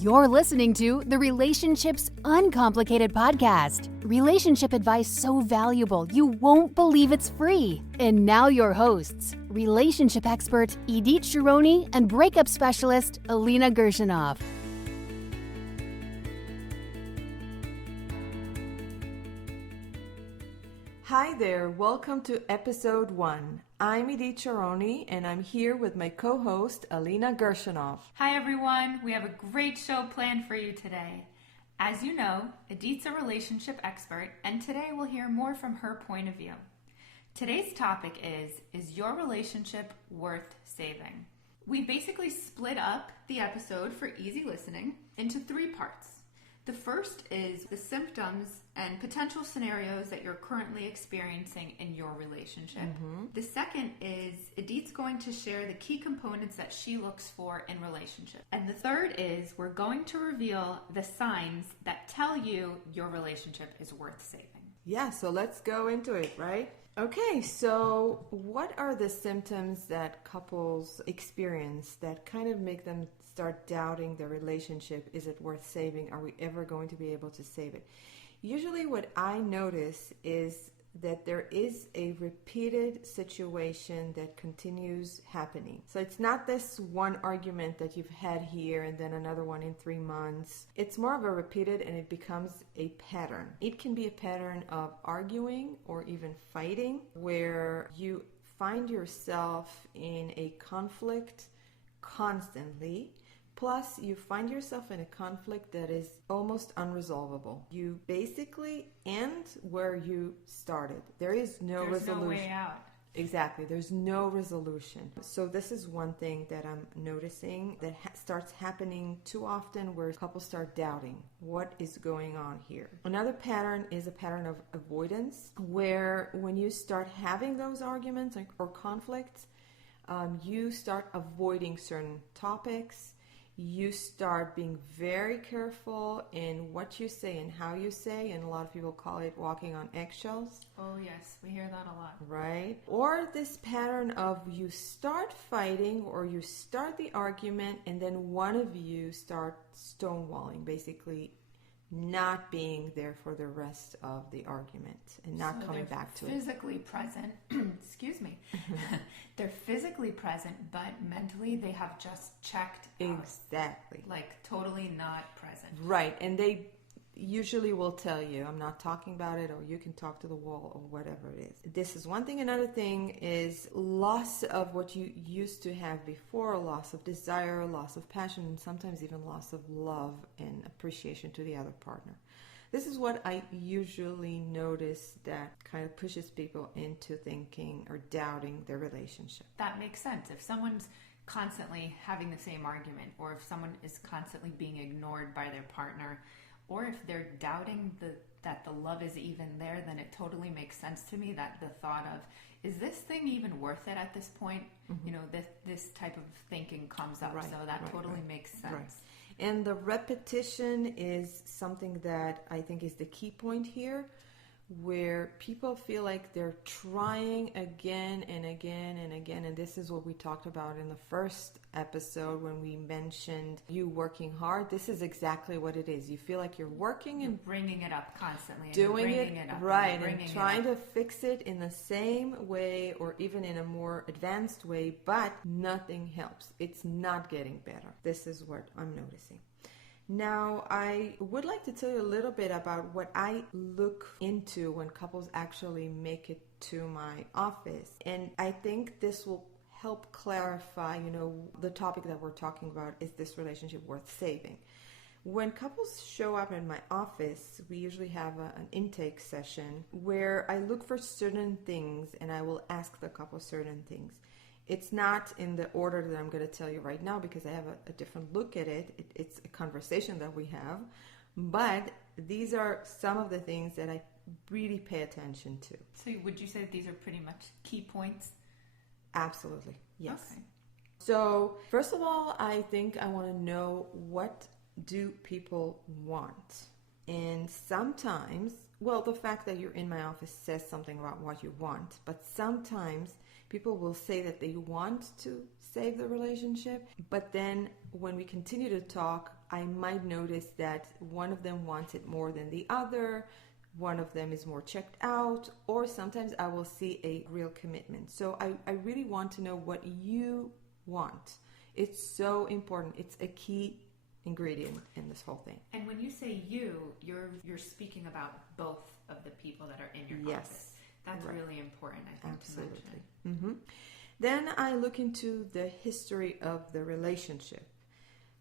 You're listening to the Relationships Uncomplicated podcast. Relationship advice so valuable you won't believe it's free. And now your hosts, relationship expert Idit Shironi and breakup specialist Alina Gershonov. Hi there, welcome to episode 1. I'm Idit Shironi and I'm here with my co-host Alina Gershonov. Hi everyone, we have a great show planned for you today. As you know, Idit's a relationship expert and today we'll hear more from her point of view. Today's topic is your relationship worth saving? We basically split up the episode for easy listening into 3 parts. The first is the symptoms and potential scenarios that you're currently experiencing in your relationship. The second is Idit's going to share the key components that she looks for in relationships. And the third is we're going to reveal the signs that tell you your relationship is worth saving. Yeah, so let's go into it, right? Okay, so what are the symptoms that couples experience that kind of make them start doubting their relationship? Is it worth saving? Are we ever going to be able to save it? Usually what I notice is that there is a repeated situation that continues happening. So it's not this one argument that you've had here and then another one in 3 months. It's more of a repeated and it becomes a pattern. It can be a pattern of arguing or even fighting where you find yourself in a conflict constantly. Plus, you find yourself in a conflict that is almost unresolvable. You basically end where you started. There is no resolution. There's no way out. Exactly. There's no resolution. So this is one thing that I'm noticing that starts happening too often where couples start doubting what is going on here. Another pattern is a pattern of avoidance where when you start having those arguments or conflicts, you start avoiding certain topics. You start being very careful in what you say and how you say, and a lot of people call it walking on eggshells. Oh yes, we hear that a lot. Right? Or this pattern of you start fighting or you start the argument and then one of you start stonewalling, basically not being there for the rest of the argument and not coming back to it. Physically present, excuse me, they're physically present, but mentally they have just checked out. Exactly. Like totally not present. Right, and they usually will tell you, I'm not talking about it, or you can talk to the wall, or whatever it is. This is one thing. Another thing is loss of what you used to have before, loss of desire, loss of passion, and sometimes even loss of love and appreciation to the other partner. This is what I usually notice that kind of pushes people into thinking or doubting their relationship. That makes sense. If someone's constantly having the same argument, or if someone is constantly being ignored by their partner, or if they're doubting that the love is even there, then it totally makes sense to me that the thought of, is this thing even worth it at this point? You know, this type of thinking comes up. Right, so that totally makes sense. Right. And the repetition is something that I think is the key point here, where people feel like they're trying again and again and again. And this is what we talked about in the first episode when we mentioned you working hard. This is exactly what it is. You feel like you're working and bringing it up constantly, doing it right, and trying to fix it in the same way or even in a more advanced way, but nothing helps. It's not getting better. This is what I'm noticing. Now, I would like to tell you a little bit about what I look into when couples actually make it to my office. And I think this will help clarify, the topic that we're talking about, is this relationship worth saving? When couples show up in my office, we usually have an intake session where I look for certain things and I will ask the couple certain things. It's not in the order that I'm going to tell you right now because I have a different look at it. It's a conversation that we have. But these are some of the things that I really pay attention to. So would you say that these are pretty much key points? Absolutely, yes. Okay. So first of all, I think I want to know, what do people want? And sometimes, well, the fact that you're in my office says something about what you want, but sometimes People will say that they want to save the relationship, but then when we continue to talk, I might notice that one of them wants it more than the other, one of them is more checked out, or sometimes I will see a real commitment. So I really want to know what you want. It's so important. It's a key ingredient in this whole thing. And when you say you're speaking about both of the people that are in your office. That's right. Really important, I think, Absolutely. to mention. Then I look into the history of the relationship.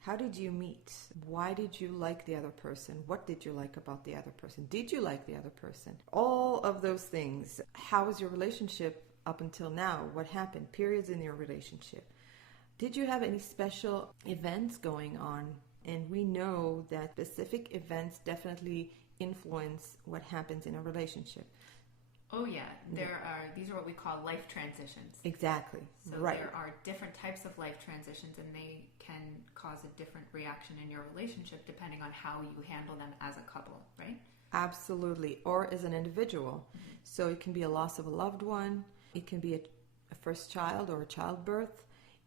How did you meet? Why did you like the other person? What did you like about the other person? Did you like the other person? All of those things. How was your relationship up until now? What happened? Periods in your relationship. Did you have any special events going on? And we know that specific events definitely influence what happens in a relationship. Oh yeah, these are what we call life transitions. Exactly. So right. There are different types of life transitions, and they can cause a different reaction in your relationship depending on how you handle them as a couple, right? Absolutely. Or as an individual. So it can be a loss of a loved one. It can be a first child or a childbirth.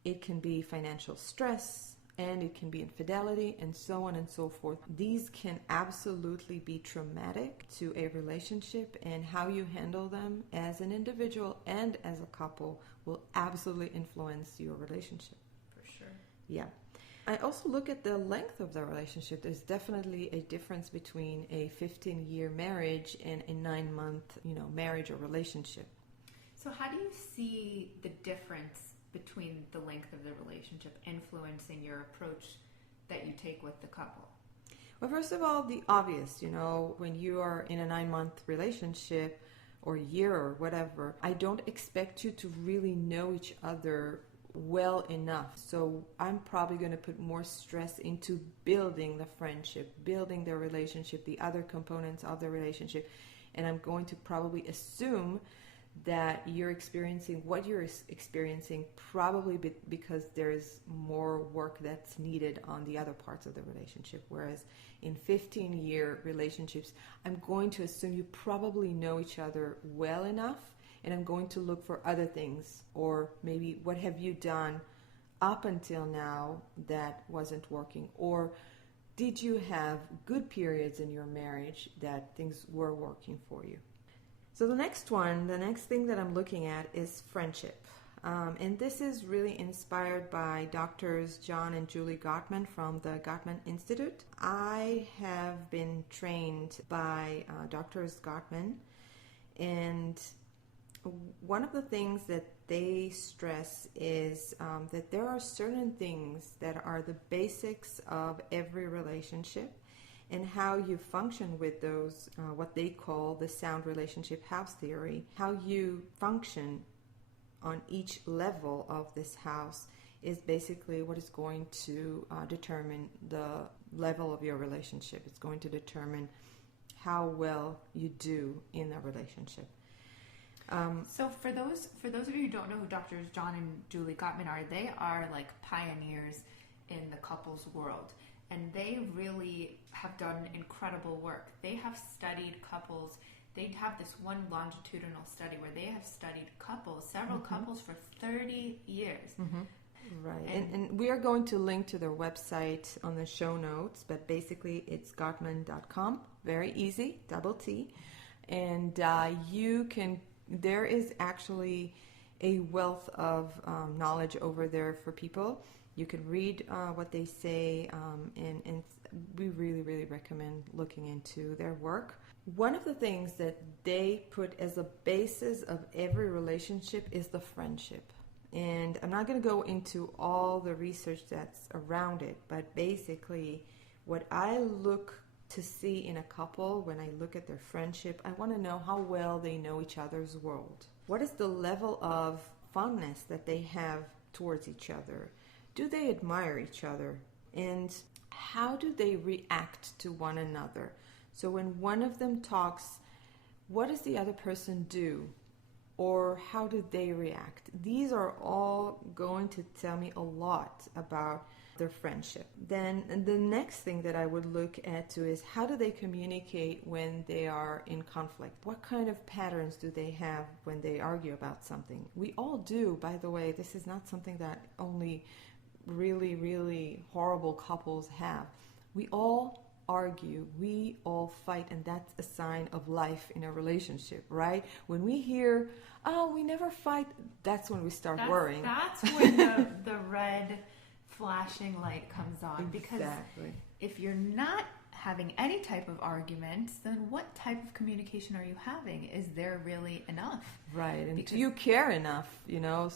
It can be financial stress. And it can be infidelity, and so on and so forth. These can absolutely be traumatic to a relationship, and how you handle them as an individual and as a couple will absolutely influence your relationship. For sure. Yeah. I also look at the length of the relationship. There's definitely a difference between a 15-year marriage and a 9-month, marriage or relationship. So how do you see the difference between the length of the relationship influencing your approach that you take with the couple? Well, first of all, the obvious, when you are in a 9-month relationship or year or whatever, I don't expect you to really know each other well enough. So I'm probably going to put more stress into building the friendship, building the relationship, the other components of the relationship. And I'm going to probably assume that you're experiencing what you're experiencing probably because there's more work that's needed on the other parts of the relationship. Whereas in 15-year relationships, I'm going to assume you probably know each other well enough, and I'm going to look for other things, or maybe what have you done up until now that wasn't working, or did you have good periods in your marriage that things were working for you. So the next thing that I'm looking at is friendship. And this is really inspired by Doctors John and Julie Gottman from the Gottman Institute. I have been trained by Doctors Gottman, and one of the things that they stress is that there are certain things that are the basics of every relationship, and how you function with those, what they call the sound relationship house theory. How you function on each level of this house is basically what is going to determine the level of your relationship. It's going to determine how well you do in a relationship. So for those of you who don't know who Doctors John and Julie Gottman are, they are like pioneers in the couples world. And they really have done incredible work. They have studied couples. They have this one longitudinal study where they have studied several couples for 30 years. Right. And we are going to link to their website on the show notes, but basically it's gottman.com. Very easy, double T. And there is actually a wealth of knowledge over there for people. You can read what they say, and we really, really recommend looking into their work. One of the things that they put as a basis of every relationship is the friendship. And I'm not going to go into all the research that's around it, but basically what I look to see in a couple when I look at their friendship, I want to know how well they know each other's world. What is the level of fondness that they have towards each other? Do they admire each other? And how do they react to one another? So when one of them talks, what does the other person do? Or how do they react? These are all going to tell me a lot about their friendship. Then the next thing that I would look at too is how do they communicate when they are in conflict? What kind of patterns do they have when they argue about something? We all do, by the way. This is not something that only really, really horrible couples have. We all argue, we all fight, and that's a sign of life in a relationship, right? When we hear, oh, we never fight, that's when we start worrying. That's when the red flashing light comes on. Because if you're not having any type of arguments, then what type of communication are you having? Is there really enough? Right. And do you care enough,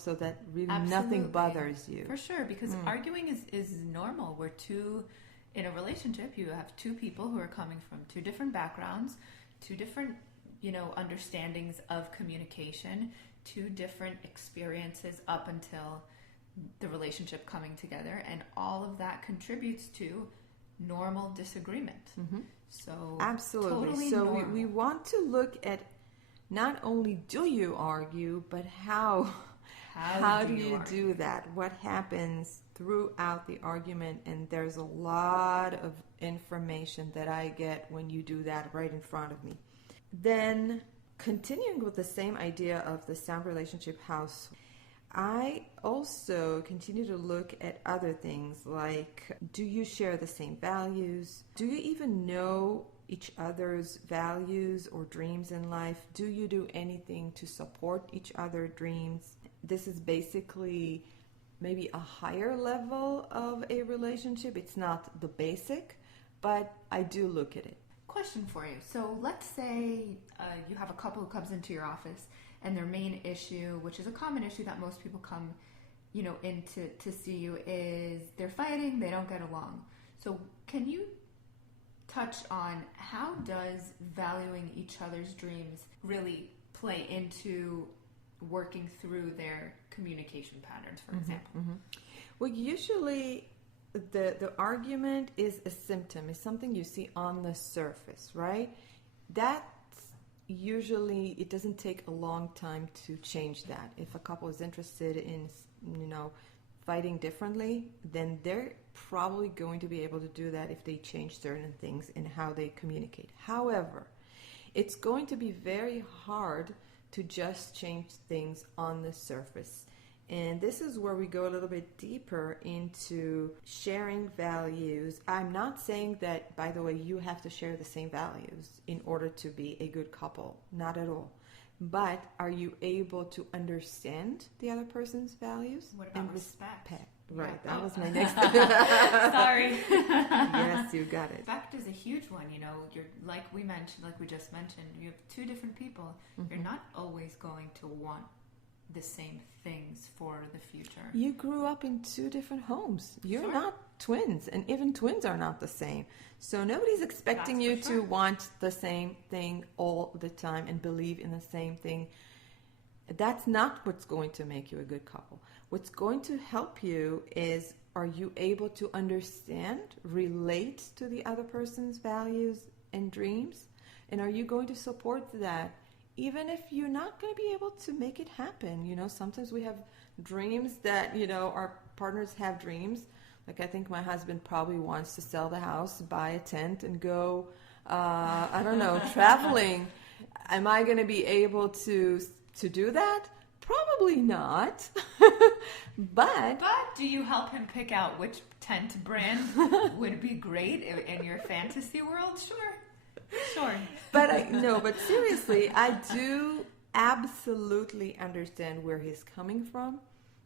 so that really nothing bothers you? For sure, because arguing is normal. In a relationship, you have two people who are coming from two different backgrounds, two different, understandings of communication, two different experiences up until the relationship coming together, and all of that contributes to normal disagreement. Mm-hmm. So absolutely. Totally so normal. we want to look at not only do you argue, but how do you do that? What happens throughout the argument? And there's a lot of information that I get when you do that right in front of me. Then, continuing with the same idea of the sound relationship house, I also continue to look at other things like, do you share the same values? Do you even know each other's values or dreams in life? Do you do anything to support each other's dreams? This is basically maybe a higher level of a relationship. It's not the basic, but I do look at it. Question for you. So let's say you have a couple who comes into your office, and their main issue, which is a common issue that most people come, in to see you, is they're fighting, they don't get along. So can you touch on how does valuing each other's dreams really play into working through their communication patterns, for example? Mm-hmm. Well, usually the argument is a symptom, is something you see on the surface, right? That's usually, it doesn't take a long time to change that. If a couple is interested in, fighting differently, then they're probably going to be able to do that if they change certain things in how they communicate. However, it's going to be very hard to just change things on the surface. And this is where we go a little bit deeper into sharing values. I'm not saying that, by the way, you have to share the same values in order to be a good couple. Not at all. But are you able to understand the other person's values? What about respect? Right, that was my next. Sorry. Yes, you got it. Respect is a huge one. You're like we just mentioned, you have two different people. Mm-hmm. You're not always going to want the same things for the future. You grew up in two different homes. You're not twins, and even twins are not the same. So nobody's expecting you to want the same thing all the time and believe in the same thing. That's not what's going to make you a good couple. What's going to help you is, are you able to understand, relate to the other person's values and dreams? And are you going to support that? Even if you're not going to be able to make it happen. Sometimes we have dreams that, our partners have dreams. Like, I think my husband probably wants to sell the house, buy a tent, and go, traveling. Am I going to be able to do that? Probably not. But do you help him pick out which tent brand would be great in your fantasy world? Sure. But seriously, I do absolutely understand where he's coming from.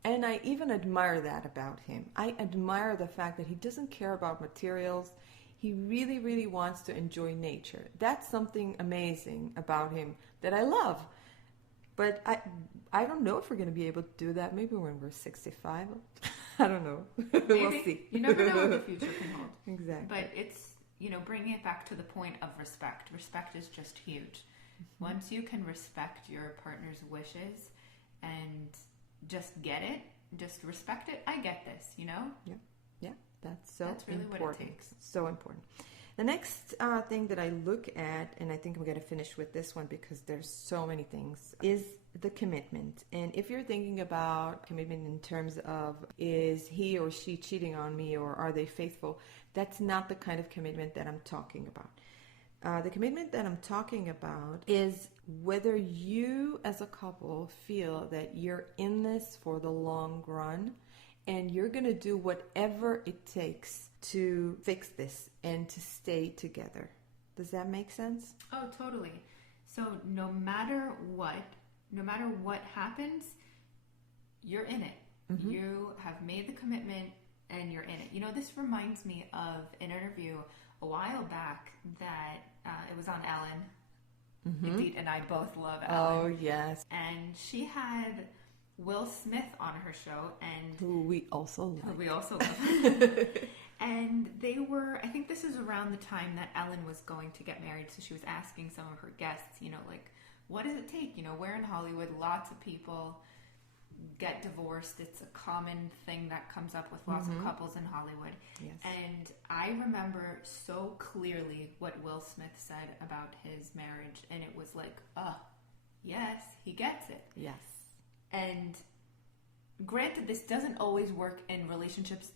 And I even admire that about him. I admire the fact that he doesn't care about materials. He really, really wants to enjoy nature. That's something amazing about him that I love. But I don't know if we're going to be able to do that. Maybe when we're 65. I don't know. We'll see. You never know what the future can hold. Exactly. But it's, bringing it back to the point of respect. Respect is just huge. Mm-hmm. Once you can respect your partner's wishes and just get it, just respect it. I get this, Yeah. That's so That's really important. what it takes. So important. The next thing that I look at, and I think I'm going to finish with this one because there's so many things, is the commitment. And if you're thinking about commitment in terms of is he or she cheating on me or are they faithful, that's not the kind of commitment that I'm talking about. The commitment that I'm talking about is whether you as a couple feel that you're in this for the long run and you're going to do whatever it takes to fix this and to stay together. Does that make sense? Oh, totally. So no matter what happens, you're in it. Mm-hmm. You have made the commitment and you're in it. You know, this reminds me of an interview a while back that it was on Ellen. Mm-hmm. Edith and I both love Ellen. Oh, yes. And she had Will Smith on her show, and who we also love. And they were, I think this is around the time that Ellen was going to get married, so she was asking some of her guests, you know, like, what does it take? You know, we're in Hollywood, lots of people get divorced. It's a common thing that comes up with lots of couples in Hollywood. Yes. And I remember so clearly what Will Smith said about his marriage, and it was like, yes, he gets it. Yes. And granted, this doesn't always work in relationships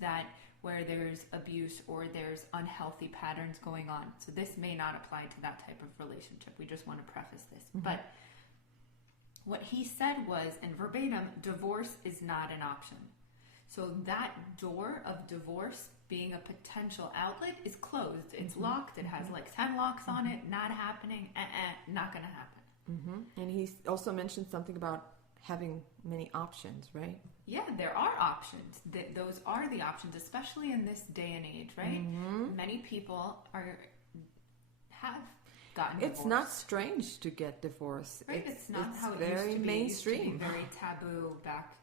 where there's abuse or there's unhealthy patterns going on. So this may not apply to that type of relationship. We just want to preface this. Mm-hmm. But what he said was, and verbatim, divorce is not an option. So that door of divorce being a potential outlet is closed. It's locked. It has like 10 locks on it. Not happening. Not going to happen. Mm-hmm. And he also mentioned something about having many options, right? Yeah, there are options. Those are the options, especially in this day and age, right? Mm-hmm. Many people have gotten divorced. It's not strange to get divorced. Right? It's not how it very used to be. mainstream. It used to be very taboo back,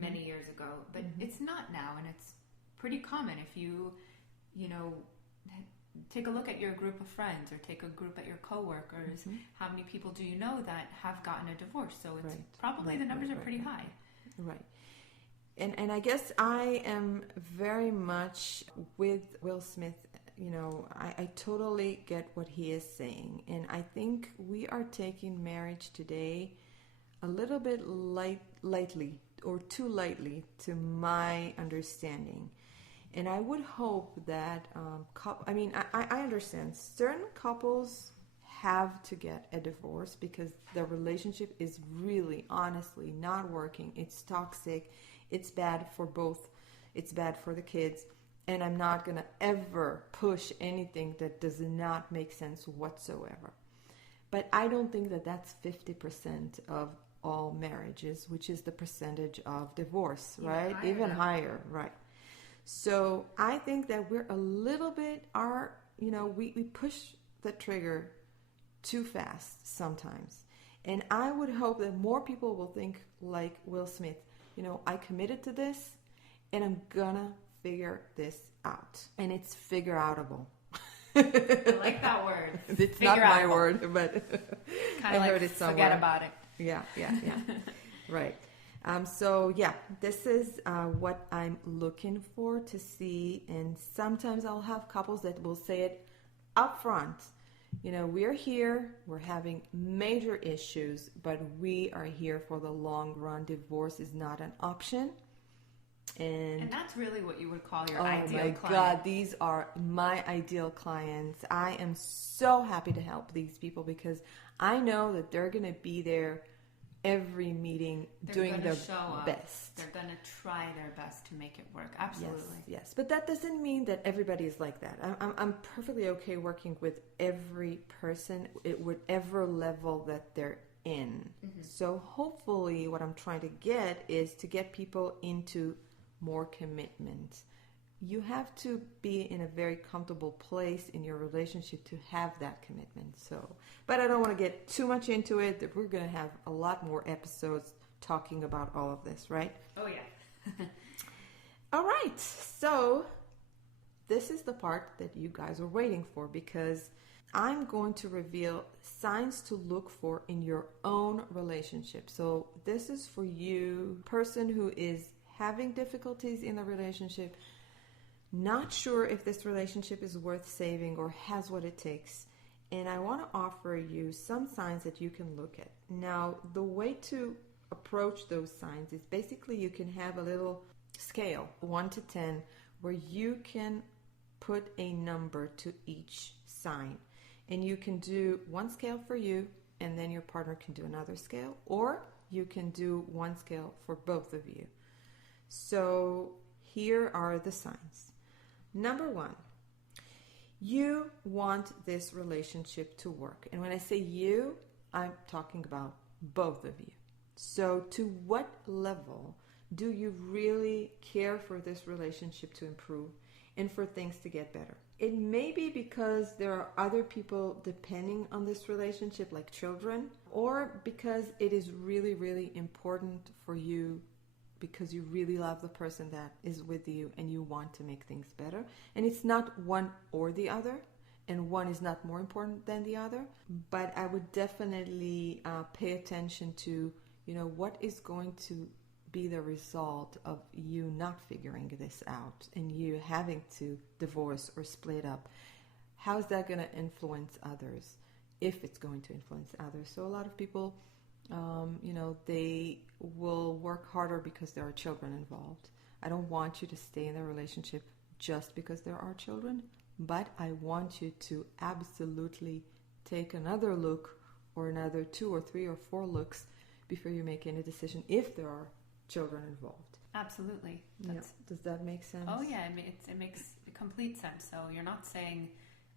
many years ago. But it's not now, and it's pretty common. If you take a look at your group of friends or take a group at your coworkers, how many people do you know that have gotten a divorce? So it's probably the numbers are pretty high. Right. And I guess I am very much with Will Smith. You know, I totally get what he is saying. And I think we are taking marriage today a little bit lightly or too lightly to my understanding. And I would hope that, I understand certain couples have to get a divorce because the relationship is really, honestly, not working. It's toxic. It's bad for both. It's bad for the kids. And I'm not going to ever push anything that does not make sense whatsoever. But I don't think that that's 50% of all marriages, which is the percentage of divorce, right? Even higher, right? So I think that we're a little bit, we push the trigger too fast sometimes. And I would hope that more people will think like Will Smith. You know, I committed to this and I'm gonna figure this out. And it's figure-outable. I like that word. It's not my word, but I heard it somewhere. Forget about it. Yeah. Right. This is what I'm looking for to see. And sometimes I'll have couples that will say it up front. You know, we're here, we're having major issues, but we are here for the long run. Divorce is not an option. And that's really what you would call your ideal client. Oh my God, these are my ideal clients. I am so happy to help these people because I know that they're going to be there every meeting doing their best. They're going to try their best to make it work. Absolutely. Yes. But that doesn't mean that everybody is like that. I'm perfectly okay working with every person at whatever level that they're in. Mm-hmm. So hopefully what I'm trying to get is to get people into more commitment. You have to be in a very comfortable place in your relationship to have that commitment. But I don't want to get too much into it. We're going to have a lot more episodes talking about all of this, right? Oh, yeah. All right. So this is the part that you guys are waiting for because I'm going to reveal signs to look for in your own relationship. So this is for you, person who is having difficulties in the relationship. not sure if this relationship is worth saving or has what it takes. And I want to offer you some signs that you can look at. Now, the way to approach those signs is basically you can have a little scale, 1 to 10, where you can put a number to each sign. And you can do one scale for you, and then your partner can do another scale, or you can do one scale for both of you. So here are the signs. Number 1, you want this relationship to work. And when I say you, I'm talking about both of you. So to what level do you really care for this relationship to improve and for things to get better? It may be because there are other people depending on this relationship, like children, or because it is really, really important for you because you really love the person that is with you and you want to make things better. And it's not one or the other, and one is not more important than the other. But I would definitely pay attention to, what is going to be the result of you not figuring this out and you having to divorce or split up. How is that going to influence others, if it's going to influence others? So a lot of people, they will work harder because there are children involved. I don't want you to stay in a relationship just because there are children, but I want you to absolutely take another look, or another 2 or 3 or 4 looks before you make any decision if there are children involved. Absolutely. Does that make sense? Oh yeah, it makes complete sense. So you're not saying,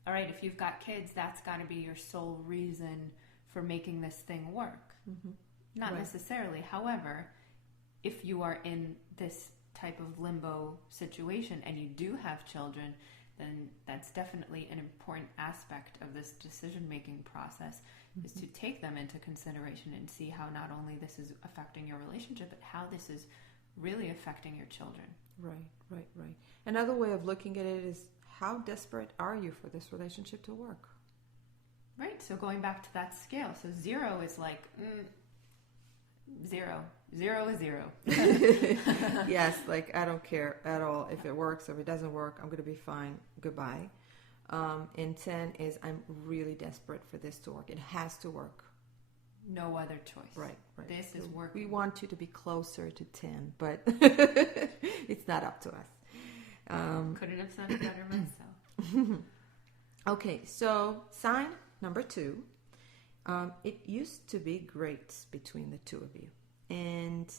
all right, if you've got kids, that's got to be your sole reason for making this thing work. Mm-hmm. Not necessarily. However, if you are in this type of limbo situation and you do have children, then that's definitely an important aspect of this decision-making process, is to take them into consideration and see how not only this is affecting your relationship, but how this is really affecting your children. Right. Another way of looking at it is, how desperate are you for this relationship to work? Right, so going back to that scale, so 0 is like, 0. 0 is 0. Yes, like I don't care at all if it works or if it doesn't work. I'm going to be fine. Goodbye. And 10 is, I'm really desperate for this to work. It has to work. No other choice. Right. This is working. We want you to be closer to 10, but it's not up to us. Couldn't have said it better myself. Okay, so sign number 2. It used to be great between the two of you. And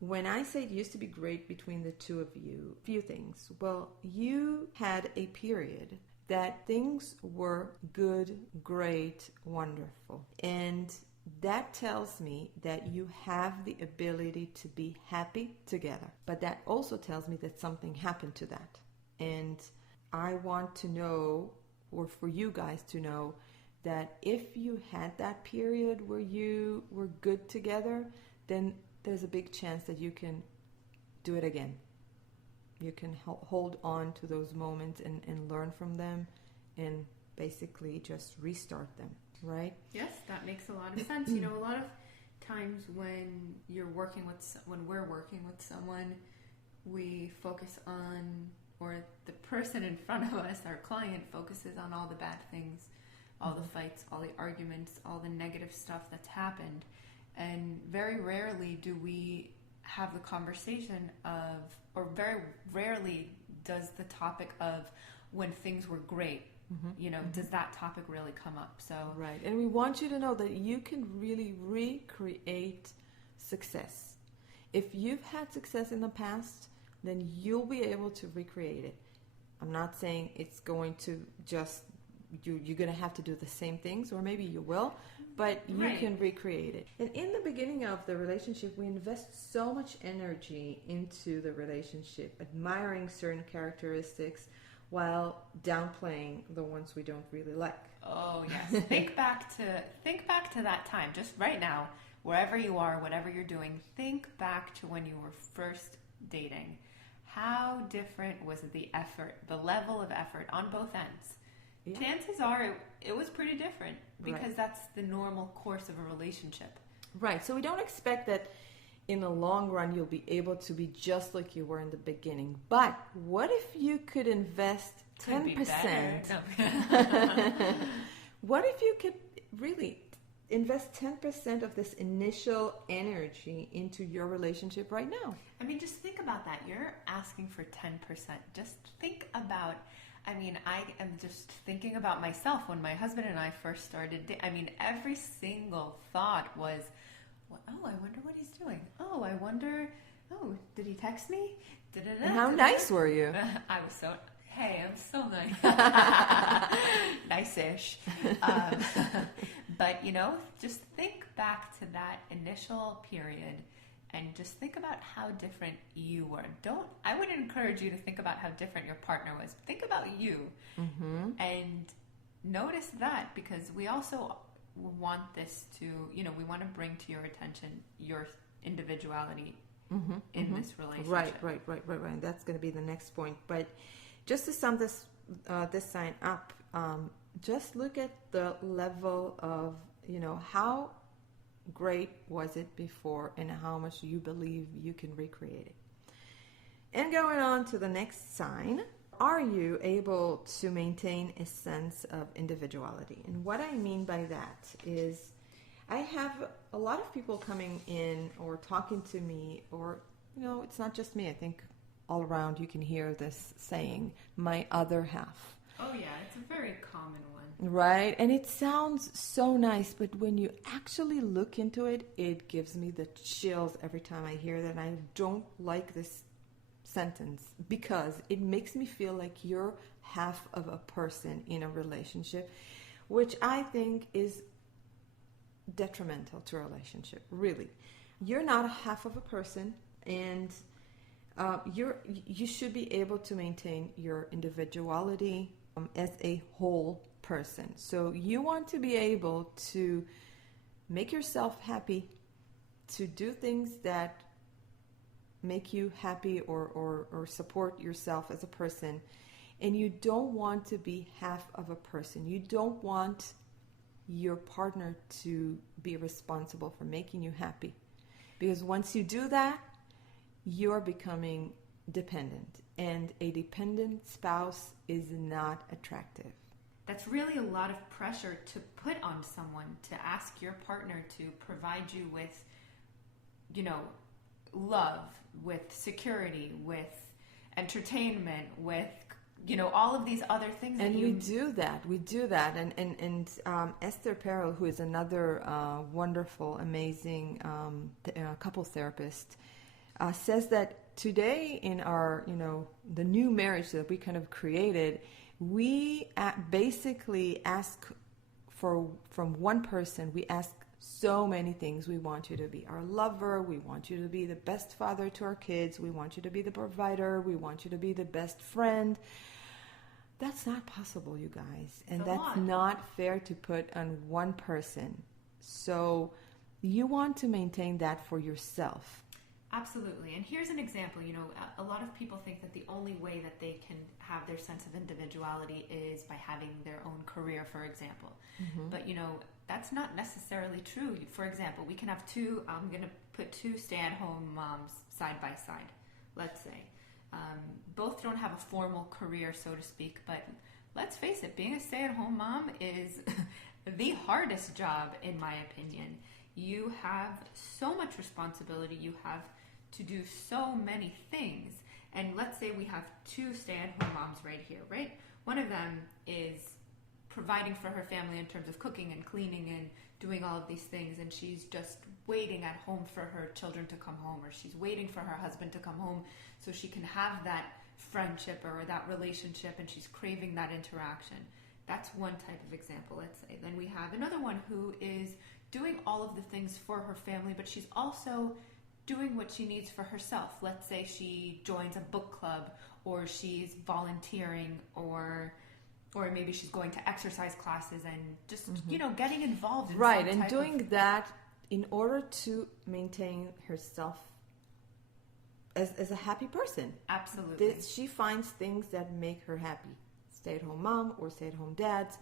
when I say it used to be great between the two of you, a few things. Well, you had a period that things were good, great, wonderful. And that tells me that you have the ability to be happy together. But that also tells me that something happened to that. And I want to know, or for you guys to know, that if you had that period where you were good together, then there's a big chance that you can do it again. You can hold on to those moments and learn from them and basically just restart them, right? Yes, that makes a lot of sense. A lot of times when we're working with someone, we focus on, or the person in front of us, our client, focuses on all the bad things, all the fights, all the arguments, all the negative stuff that's happened. And very rarely do we have the conversation of, or very rarely does the topic of when things were great, does that topic really come up? So right. And we want you to know that you can really recreate success. If you've had success in the past, then you'll be able to recreate it. I'm not saying it's going to just, you're going to have to do the same things, or maybe you will, but you can recreate it. And in the beginning of the relationship, we invest so much energy into the relationship, admiring certain characteristics while downplaying the ones we don't really like. Oh yes. think back to that time, just right now, wherever you are, whatever you're doing, think back to when you were first dating. How different was the effort, the level of effort on both ends? Yeah. Chances are it was pretty different, because that's the normal course of a relationship. Right. So we don't expect that in the long run, you'll be able to be just like you were in the beginning. But what if you could invest 10%? What if you could really invest 10% of this initial energy into your relationship right now? I mean, just think about that. You're asking for 10%. Just think about, I mean, I am just thinking about myself when my husband and I first started. I mean, every single thought was, oh, I wonder what he's doing. Oh, I wonder, oh, did he text me? And how nice were you? I was so, hey, I'm so nice. Nice-ish. But, you know, just think back to that initial period and just think about how different you were. I would encourage you to think about how different your partner was. Think about you and notice that, because we also want this to, you know, we want to bring to your attention your individuality in this relationship. Right. That's going to be the next point. But just to sum this sign up, just look at the level of, you know, how great was it before and how much you believe you can recreate it. And going on to the next sign, are you able to maintain a sense of individuality? And what I mean by that is I have a lot of people coming in or talking to me, or, you know, it's not just me. I think all around you can hear this saying, my other half. Oh, yeah, it's a very common one. Right? And it sounds so nice, but when you actually look into it, it gives me the chills every time I hear that. I don't like this sentence because it makes me feel like you're half of a person in a relationship, which I think is detrimental to a relationship. Really, you're not a half of a person, and you should be able to maintain your individuality as a whole person. So you want to be able to make yourself happy, to do things that make you happy or support yourself as a person. And you don't want to be half of a person. You don't want your partner to be responsible for making you happy. Because once you do that, you're becoming dependent. And a dependent spouse is not attractive. That's really a lot of pressure to put on someone, to ask your partner to provide you with, you know, love, with security, with entertainment, with, you know, all of these other things. And we do that. And Esther Perel, who is another wonderful, amazing couple therapist, says that today in our, you know, the new marriage that we kind of created, we basically ask from one person, we ask so many things. We want you to be our lover. We want you to be the best father to our kids. We want you to be the provider. We want you to be the best friend. That's not possible, you guys. And that's not fair to put on one person. So you want to maintain that for yourself. Absolutely. And here's an example. You know, a lot of people think that the only way that they can have their sense of individuality is by having their own career, for example. But, you know, that's not necessarily true. For example, we can have I'm going to put two stay-at-home moms side by side, let's say. Both don't have a formal career, so to speak, but let's face it, being a stay-at-home mom is the hardest job, in my opinion. You have so much responsibility. You have to do so many things. And let's say we have two stay-at-home moms right here, right? One of them is providing for her family in terms of cooking and cleaning and doing all of these things, and she's just waiting at home for her children to come home, or she's waiting for her husband to come home so she can have that friendship or that relationship, and she's craving that interaction. That's one type of example, let's say. Then we have another one who is doing all of the things for her family, but she's also doing what she needs for herself. Let's say she joins a book club, or she's volunteering, or maybe she's going to exercise classes and just, you know, getting involved in right, and doing that in order to maintain herself as a happy person. Absolutely. She finds things that make her happy. Stay-at-home mom or stay-at-home dads,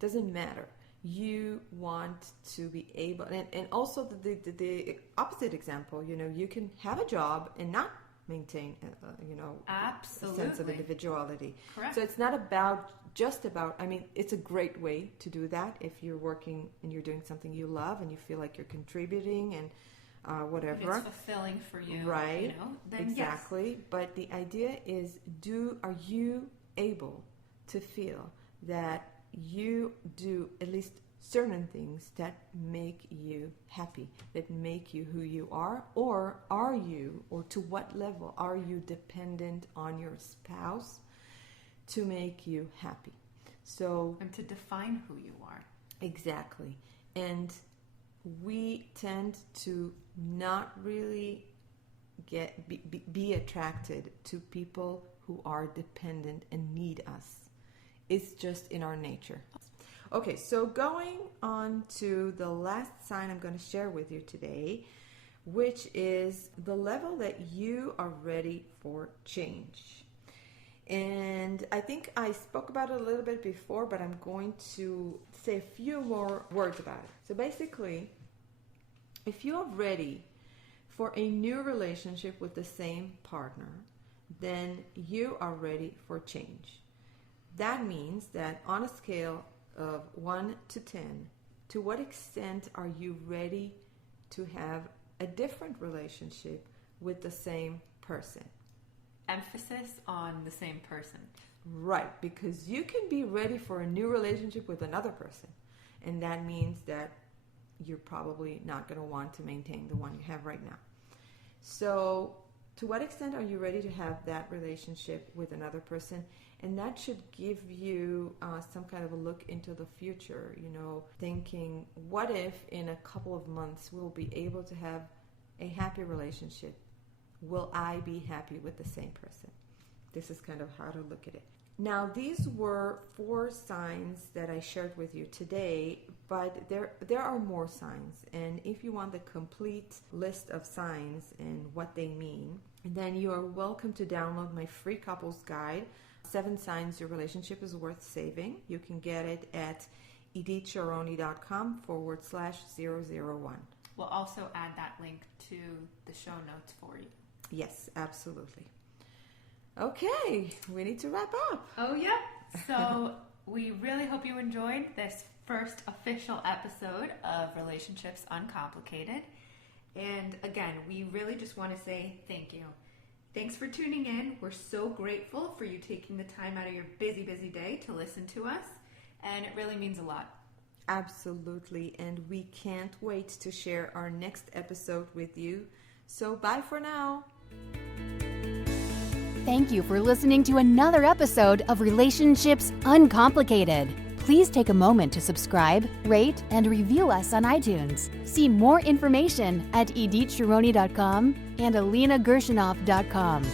doesn't matter. you want to be able, and also the opposite example, you can have a job and not maintain, Absolutely. a sense of individuality. Correct. So it's not just about, it's a great way to do that if you're working and you're doing something you love and you feel like you're contributing and whatever. If it's fulfilling for you. Right. Then exactly. Yes. But the idea is, are you able to feel that you do at least certain things that make you happy, that make you who you are, or to what level are you dependent on your spouse to make you happy? So, and to define who you are. Exactly. And we tend to not really be attracted to people who are dependent and need us. It's just in our nature. Okay, so going on to the last sign I'm going to share with you today, which is the level that you are ready for change. And I think I spoke about it a little bit before, but I'm going to say a few more words about it. So basically, if you are ready for a new relationship with the same partner, then you are ready for change. That means that on a scale of 1 to 10, to what extent are you ready to have a different relationship with the same person? Emphasis on the same person. Right, because you can be ready for a new relationship with another person, and that means that you're probably not going to want to maintain the one you have right now. So, to what extent are you ready to have that relationship with another person? And that should give you some kind of a look into the future, thinking, what if in a couple of months we'll be able to have a happy relationship? Will I be happy with the same person? This is kind of how to look at it. Now, these were 4 signs that I shared with you today, but there are more signs. And if you want the complete list of signs and what they mean, then you are welcome to download my free couples guide, 7 Signs Your Relationship is Worth Saving. You can get it at edithsharoni.com/001. We'll also add that link to the show notes for you. Yes, absolutely. Okay, we need to wrap up. Oh, yeah. So we really hope you enjoyed this first official episode of Relationships Uncomplicated. And again, we really just want to say thank you. Thanks for tuning in. We're so grateful for you taking the time out of your busy, busy day to listen to us. And it really means a lot. Absolutely. And we can't wait to share our next episode with you. So bye for now. Thank you for listening to another episode of Relationships Uncomplicated. Please take a moment to subscribe, rate, and review us on iTunes. See more information at edithsharoni.com and alinagershonov.com.